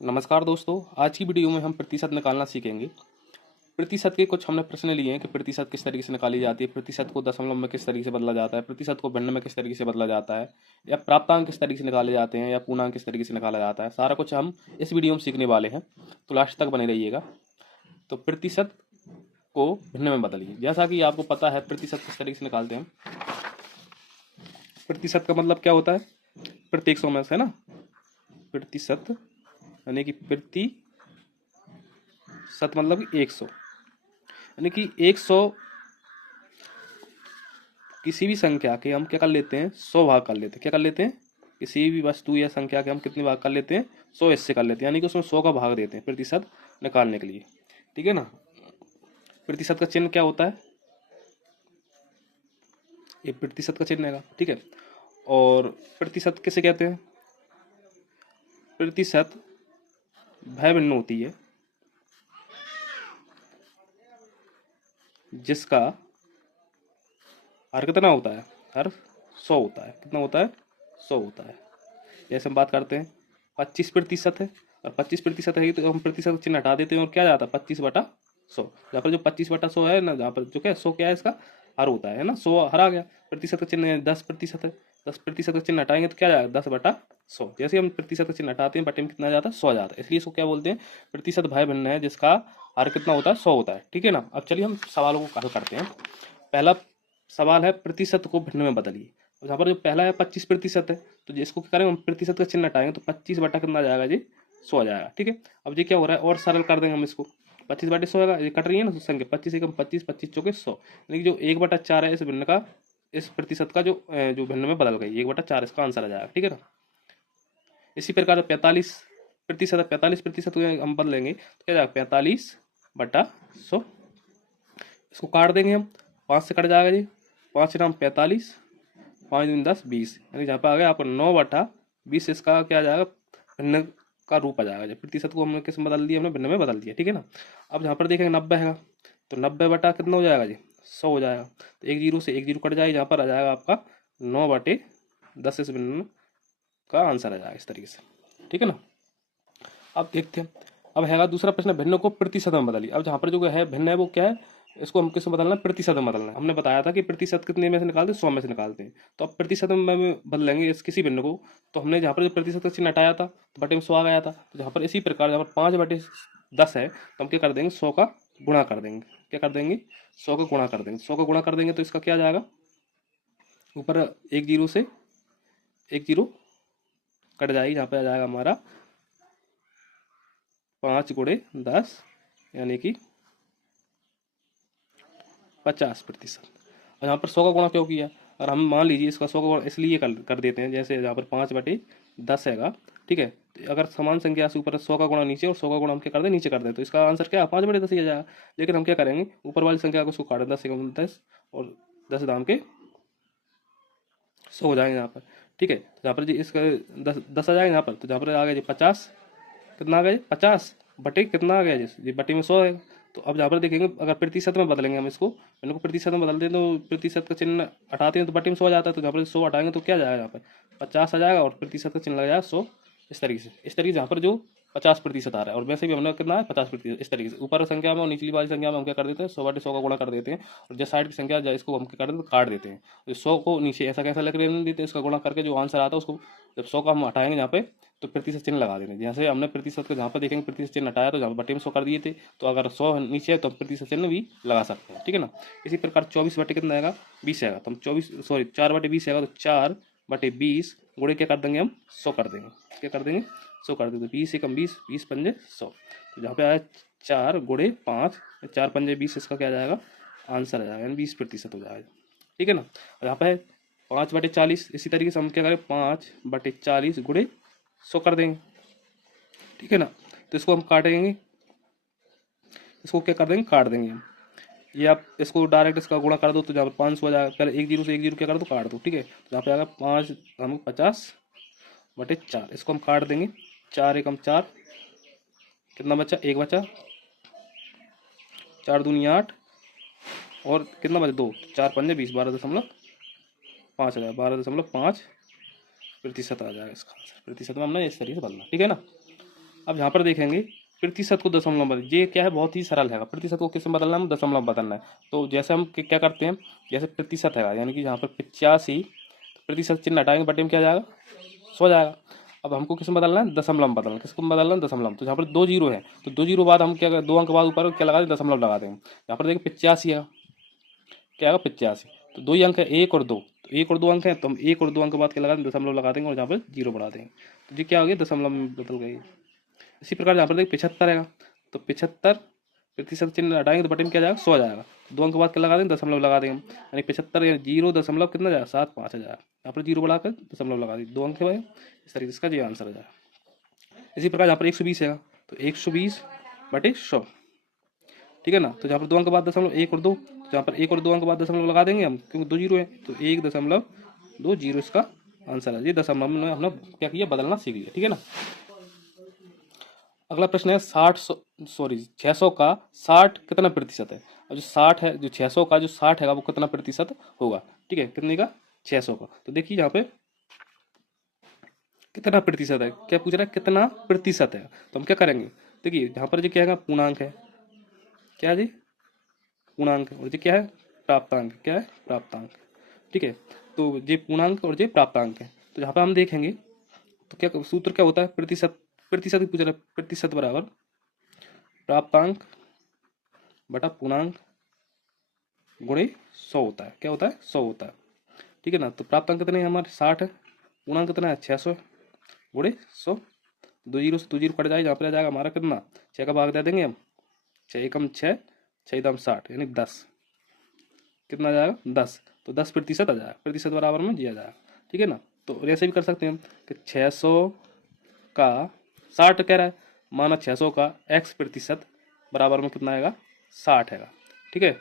नमस्कार दोस्तों, आज की वीडियो में हम प्रतिशत निकालना सीखेंगे। प्रतिशत के कुछ हमने प्रश्न लिए हैं कि प्रतिशत किस तरीके से निकाली जाती है, प्रतिशत को दशमलव में किस तरीके से बदला जाता है, प्रतिशत को भिन्न में किस तरीके से बदला जाता है, या प्राप्तांक किस तरीके से निकाले जाते हैं, या पूर्णांक किस तरीके से निकाला जाता है। सारा कुछ हम इस वीडियो में सीखने वाले हैं, तो लास्ट तक बने रहिएगा। तो प्रतिशत को भिन्न में बदलिए। जैसा कि आपको पता है प्रतिशत किस तरीके से निकालते हैं। प्रतिशत का मतलब क्या होता है? प्रत्येक सौ में से, है ना। प्रतिशत यानी कि प्रतिशत मतलब 100, यानी कि 100 किसी भी संख्या के हम क्या कर लेते हैं, 100 भाग कर लेते हैं। क्या कर लेते हैं? किसी भी वस्तु या संख्या के हम कितने भाग कर लेते हैं, 100 इससे कर लेते हैं, यानी कि उसमें 100 का भाग देते हैं प्रतिशत निकालने के लिए। ठीक है ना। प्रतिशत का चिन्ह क्या होता है? ये प्रतिशत का चिन्ह है। ठीक है। और प्रतिशत किसे कहते हैं? प्रतिशत भय भिन्न होती है जिसका हर कितना होता है, हर 100 होता है। कितना होता है? 100 होता है। जैसे हम बात करते हैं 25% है, और 25% है तो हम प्रतिशत चिन्ह हटा देते हैं और क्या जाता है 25/100। जहाँ पर जो 25/100 है ना, जहाँ पर जो क्या 100 क्या है, इसका हर होता है ना, 100 हर आ गया। प्रतिशत का चिन्ह 10% है, 10% का चिन्ह हटाएंगे तो क्या जाएगा 10/100। जैसे हम प्रतिशत का चिन्ह हटाते हैं बटे में कितना जाता है 100 जाता है, इसलिए इसको क्या बोलते हैं, प्रतिशत भय भिन्न है जिसका हर कितना होता है 100 होता है। ठीक है ना। अब चलिए हम सवालों को हल करते हैं। पहला सवाल है प्रतिशत को भिन्न में बदलिए। यहाँ पर जो पहला है 25% है, तो जिसको क्या करेंगे हम प्रतिशत का चिन्ह हटाएंगे तो 25 बटा कितना आ जाएगा जी 100 आ जाएगा। ठीक है। अब ये क्या हो रहा है और सरल कर देंगे हम इसको, 25/100 होगा, ये कट रही है ना संख्या, 25 एकम 25, 25 चौके 100, यानी कि जो 1/4 है इस भिन्न का, इस प्रतिशत का जो जो भिन्न में बदल गई 1/4 इसका आंसर आ जाएगा। ठीक है ना। इसी प्रकार 45% है, 45% हम बदलेंगे तो क्या जाएगा 45/100। इसको काट देंगे हम, 5 से कट जाएगा जी, 5 नाम 45, 5 दूनी 10, 20, यानी जहाँ पे आ गया आपको 9/20, इसका क्या आ जाएगा भिन्न का रूप आ जाएगा। जब प्रतिशत को हमने किस में बदल दिया, हमने भिन्न में बदल दिया। ठीक है ना। अब जहाँ पर देखेंगे 90 है, तो 90 बटा कितना हो जाएगा जी 100 हो जाएगा, तो एक जीरो से एक जीरो कट जाएगा, जहाँ पर आ जाएगा आपका 9/10 इस भिन्न का आंसर आ जाएगा इस तरीके से। ठीक है ना। अब देखते हैं, अब है दूसरा प्रश्न, भिन्न को प्रतिशत में बदलिए। अब जहाँ पर जो है भिन्न है वो क्या है, इसको हम किस में बदलना है, प्रतिशत में बदलना है। हमने बताया था कि प्रतिशत कितने में से निकालते हैं, 100 में से निकालते हैं। तो अब प्रतिशत में बदलेंगे इस किसी भिन्न को, तो हमने जहाँ पर जो प्रतिशत का चिन्ह हटाया था तो बटे में 100 आ गया था, तो जहाँ पर इसी प्रकार जहाँ पर 5/10 है तो हम क्या कर देंगे 100 का गुणा कर देंगे। क्या कर देंगे 100 का गुणा कर देंगे। 100 का गुणा कर देंगे तो इसका क्या आ जाएगा, ऊपर एक जीरो से एक जीरो कट जाएगी, जहाँ पे आ जाएगा हमारा 5×10 यानी कि 50%। और यहाँ पर 100 का गुणा क्यों किया, और हम मान लीजिए इसका 100 का गुणा इसलिए कर देते हैं, जैसे यहाँ पर 5/10 हैगा। ठीक है। तो अगर समान संख्या से ऊपर 100 का गुणा नीचे और 100 का गुणा हम क्या कर दें नीचे कर दें, तो इसका आंसर क्या 5/10 ही आ जाएगा। लेकिन हम क्या करेंगे, ऊपर वाली संख्या को उसको काट दें, 10 और 10 दाम के 100 हो जाएंगे यहाँ पर। ठीक है। तो यहाँ पर जी इसका 10 आ जाएगा यहाँ पर, तो जहाँ पर आ गया जी 50, कितना आ गया जी 50 बटे कितना आ गया जी बटे में 100 है। तो अब यहाँ पर देखेंगे अगर प्रतिशत में बदलेंगे हम इसको, इनको प्रतिशत में बदलते हैं तो प्रतिशत का चिन्ह हटाते हैं तो बटे में 100 आ जाता है, तो जहाँ पर 100 हटाएंगे तो क्या जाएगा यहाँ पर 50 आ जाएगा और प्रतिशत का चिन्ह लग जाएगा 100। इस तरीके से जहाँ पर जो 50% आ रहा है, और वैसे भी हमने कितना है 50%, इस तरीके से ऊपर संख्या में और निचली वाली संख्या में हम क्या कर देते हैं 100/100 का गुणा कर देते हैं, और जिस साइड की संख्या इसको हम क्या कर देते हैं काट देते हैं। तो 100 को नीचे ऐसा कैसा लग रहने देते हैं, इसका गुणा करके जो आंसर आता है उसको जब 100 का हम हटाएंगे यहाँ पे तो प्रतिशत चिन्ह लगा देंगे। जैसे हमने प्रतिशत को जहाँ पर देखेंगे प्रतिशत चिन्ह हटाया तो जहाँ बटे में 100 कर दिए थे, तो अगर 100 नीचे है तो हम प्रतिशत चिन्ह भी लगा सकते हैं। ठीक है ना। इसी प्रकार 24 बटे कितना आएगा 20 आएगा, तो हम 4/20 आएगा, तो 4/20 गुणे क्या कर देंगे हम 100 कर देंगे। क्या कर देंगे 100 कर देंगे, 20 एकम 20, 20 पंजे 100, तो जहाँ पे आया 4×5, 4 पंजे 20, इसका क्या आ जाएगा आंसर आ जाएगा, यानी 20% हो जाएगा। ठीक है ना। और यहाँ पे है 5/40, इसी तरीके से हम क्या करें 5/40 गुणे 100 कर देंगे। ठीक है ना। तो इसको हम काटेंगे, इसको क्या कर देंगे काट देंगे हम, ये आप इसको डायरेक्ट इसका गुणा कर दो तो जहाँ पर 500 आ जाएगा, पहले एक जीरो से एक जीरो क्या कर दो काट दो। ठीक है। तो यहाँ पे आएगा 5 हम 50/4, इसको हम काट देंगे, 4 एकम 4, कितना बचा एक बचा, 4 दूनी 8 और कितना बचा 2, 4 पंजे 20, 12.5 आ जाएगा, 12.5% आ जाएगा इसका आंसर। प्रतिशत में हमने इस तरीके से बदलना। ठीक है ना। अब यहाँ पर देखेंगे प्रतिशत को दशमलव में ये क्या है, बहुत ही सरल है। प्रतिशत को किस में बदलना है, दशमलव बदलना है। तो जैसे हम क्या करते हैं, जैसे प्रतिशत है यानी कि यहाँ पर 85, प्रतिशत चिन्ह हटाएंगे, बटे में क्या जाएगा, 100 जाएगा। अब हमको किस में बदलना है, दशमलव में बदलना है। किसको बदलना है, दशमलव। तो यहाँ पर 2 जीरो है, तो 2 जीरो बाद हम क्या करें, 2 अंक बाद ऊपर क्या लगा दें, दशमलव लगा देंगे। यहाँ पर देखिए 85 है, क्या आएगा 85। तो 2 ही अंक है, 1 और 2, तो 1 और 2 अंक है, तो हम 1 और 2 अंक बाद क्या लगा देंगे, दशमलव लगा देंगे और यहाँ पर जीरो बढ़ा देंगे। तो ये क्या हो गया, दशमलव में बदल गई। इसी प्रकार यहाँ पर देखिए 75 है, तो 75 प्रतिशत चिन्ह हटाएंगे तो बटे में क्या जाएगा, 100 जाएगा। 2 अंक बाद क्या लगा देंगे, दशमलव लगा देंगे, यानी 75 या 0 दशमलव कितना जाएगा, 75 जाएगा। यहाँ पर जीरो बढ़ाकर दशमलव लगा दी, 2 अंक है भाई, इस तरीके से इसका ये आंसर हो जाएगा। इसी प्रकार यहाँ पर 120 है, तो 120 बटे 100, ठीक है ना। तो जहाँ पर 2 अंक बाद दशमलव 1 और 2, तो यहाँ पर 1 और 2 अंक बाद दशमलव लगा देंगे हम, क्योंकि 2 जीरो है, तो 1.20 इसका आंसर है। ये दशमलव में हमने क्या किया, बदलना सीख लिया, ठीक है ना। अगला प्रश्न है 600 का 60 कितना प्रतिशत है। अब जो 60 है, जो 600 का जो 60 है वो कितना प्रतिशत होगा, ठीक है, कितने का, 600 का। तो देखिए यहाँ पे कितना प्रतिशत है, क्या पूछ रहा है, कितना प्रतिशत है। तो हम क्या करेंगे, देखिए यहाँ पर जो क्या है, पूर्णांक है, क्या है जी, पूर्णांक, और ये क्या है, प्राप्तांक, क्या है, प्राप्तांक, ठीक है। तो ये पूर्णांक और ये प्राप्तांक है। तो यहाँ पर हम देखेंगे तो क्या सूत्र क्या होता है, प्रतिशत, प्रतिशत ही पूछ रहा है, प्रतिशत बराबर प्राप्तांक बटा पूर्णांक गुणे 100 होता है। क्या होता है, 100 होता है, ठीक है ना। तो प्राप्तांक कितने हैं हमारे, 60 है, पूर्णांक कितना है, 600 गुणे 100। 2 जीरो से 2 जीरो कट जाए, यहाँ पर आ जाएगा हमारा कितना, 6 का भाग दे देंगे हम, 6 एकम 6, 6 एकदम 60, यानी 10, कितना आ जाएगा, 10। तो 10 प्रतिशत आ जाएगा, प्रतिशत बराबर में दिया जाएगा, ठीक है ना। तो ऐसे भी कर सकते हैं हम कि 600 का 60 कह रहा है, माना 600 का x प्रतिशत बराबर में कितना आएगा, 60 है, ठीक है।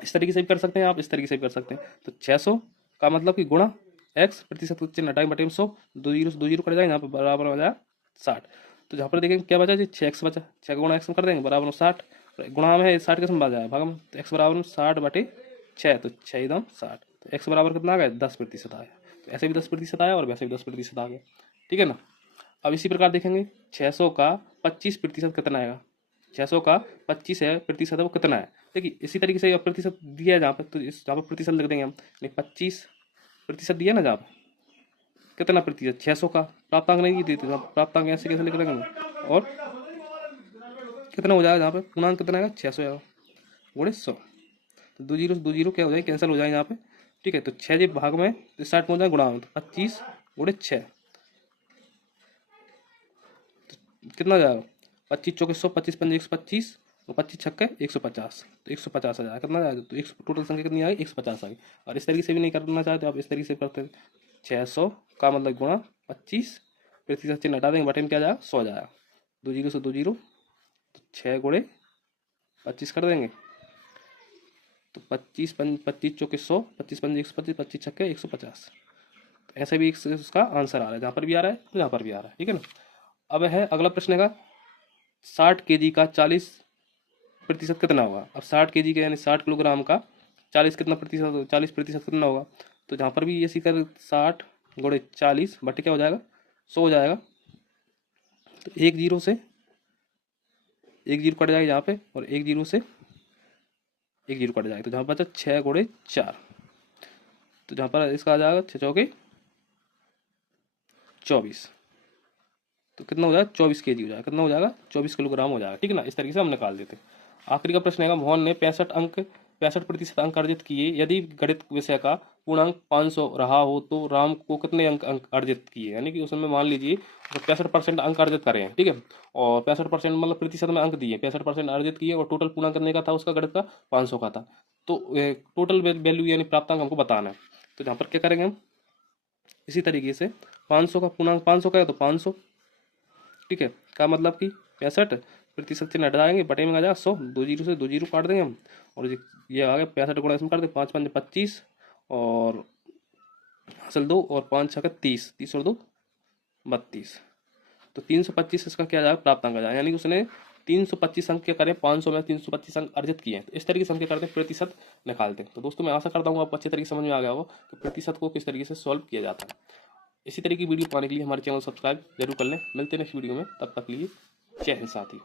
इस तरीके से भी कर सकते हैं आप, इस तरीके से भी कर सकते हैं। तो 600 का मतलब कि गुणा x प्रतिशत चिन्ह हटाएंगे बटे में 100, 2 जीरो से 2 जीरो कट जाएंगे, यहाँ पर बराबर हो जाएगा 60। तो जहाँ पर देखेंगे क्या बचा जी, 6x बचा, 6 का गुणा x में कर देंगे बराबर में 60, गुणा में है 60 के समय जाएगा भाग में, तो x बराबर में 60 बटे 6, तो 6 एकदम 60। तो x बराबर कितना आ गया, 10 प्रतिशत आ गया। तो ऐसे भी 10 प्रतिशत आया और वैसे भी 10 प्रतिशत आ गया, ठीक है ना। अब इसी प्रकार देखेंगे 600 का 25 प्रतिशत कितना आएगा, 600 का 25 है प्रतिशत है वो कितना है। देखिए इसी तरीके से प्रतिशत दिया है जहाँ पर, तो इस जहाँ पर प्रतिशत लिख देंगे हम, 25 प्रतिशत दिया ना जहाँ पर, कितना प्रतिशत, 600 का, प्राप्तांक नहीं दी थी, प्राप्तांक ऐसे कैसे लिख देंगे, और कितना हो जाएगा जहाँ पे, पूर्णांक कितना आएगा, 600 आएगा गुणे 100। तो 2 जीरो से 2 जीरो क्या हो जाएगा, कैंसिल हो जाएगा यहाँ पे, ठीक है। तो 6 जी भाग में 60 पहुँच जाए गुणा में, तो 25 गुणे 6, कितना हो जाएगा, 25 चौके 100, 25 पंजे 125, और 25 छक्के 150, तो 150 आ जाएगा, कितना जाएगा, तो एक टोटल संख्या कितनी आएगी, 150 आ गई। और इस तरीके से भी नहीं करना चाहते आप, इस तरीके से करते हैं, 600 का मतलब गुणा 25, प्रतिशत चिन्ह हटा देंगे, बटे में क्या जाएगा, 100 जाएगा, 2 जीरो से 2 जीरो, तो 6 गुणे 25 कर देंगे, तो 25 चौके 100, 25 पंजे 125, 25 छक्के 150। तो ऐसे भी इसका आंसर आ रहा है, जहाँ पर भी आ रहा है तो यहाँ पर भी आ रहा है, ठीक है ना। अब है अगला प्रश्न का 60 kg का 40 प्रतिशत कितना होगा। अब 60 kg का यानी 60 किलोग्राम का 40 कितना प्रतिशत, 40 प्रतिशत कितना होगा। तो जहाँ पर भी ये सीकर 60 गुणे 40 बटे क्या हो जाएगा, 100 हो जाएगा। तो एक जीरो से एक जीरो कट जाएगा यहाँ पे, और एक जीरो से एक जीरो कट जाएगा, तो जहाँ पर बचा 6 गुणे 4, तो जहाँ पर इसका आ जाएगा 6 चौके 24, तो कितना हो जाएगा, 24 kg हो जाएगा, कितना हो जाएगा, 24 किलोग्राम हो जाएगा, ठीक है ना। इस तरीके से हम निकाल देते हैं। आखिरी का प्रश्न है, मोहन ने 65% अंक अर्जित किए, यदि गणित विषय का पूर्णांक 500 रहा हो तो राम को कितने अंक अर्जित किए, यानी कि उसमें मान लीजिए 65% अंक अर्जित करे हैं, ठीक है, और 65% मतलब प्रतिशत में अंक दिए, 65% अर्जित किए, और टोटल पूर्णांक करने का था उसका गणित का 500 का था, तो टोटल वैल्यू यानी प्राप्तांक हमको बताना है। तो यहाँ पर क्या करेंगे हम, इसी तरीके से 500 का पूर्णांक 500 का है तो 500, ठीक है, का मतलब कि 65 प्रतिशत से हट जाएंगे, बटे में आ जाएगा 100, 2 जीरो से 2 जीरो काट देंगे हम, और ये आ गया 65 गुणा इसमें काट दें, 5 पंजे 25, और हासिल 2, और 5 छक्के 30, 30 और 2 32, तो 325 इसका क्या जाएगा, प्राप्तांक आ जाएगा, यानी कि उसने 325 अंक क्या करें, 500 में 325 अंक अर्जित किए हैं। तो इस तरीके से हम क्या करते हैं, प्रतिशत निकालते हैं। तो दोस्तों मैं आशा करता हूँ आपको अच्छे तरीके से समझ में आ गया होगा कि प्रतिशत को किस तरीके से सॉल्व किया जाता है। इसी तरह की वीडियो पाने के लिए हमारे चैनल को सब्सक्राइब जरूर कर लें। मिलते हैं नेक्स्ट वीडियो में, तब तक के लिए जय हिंद साथी।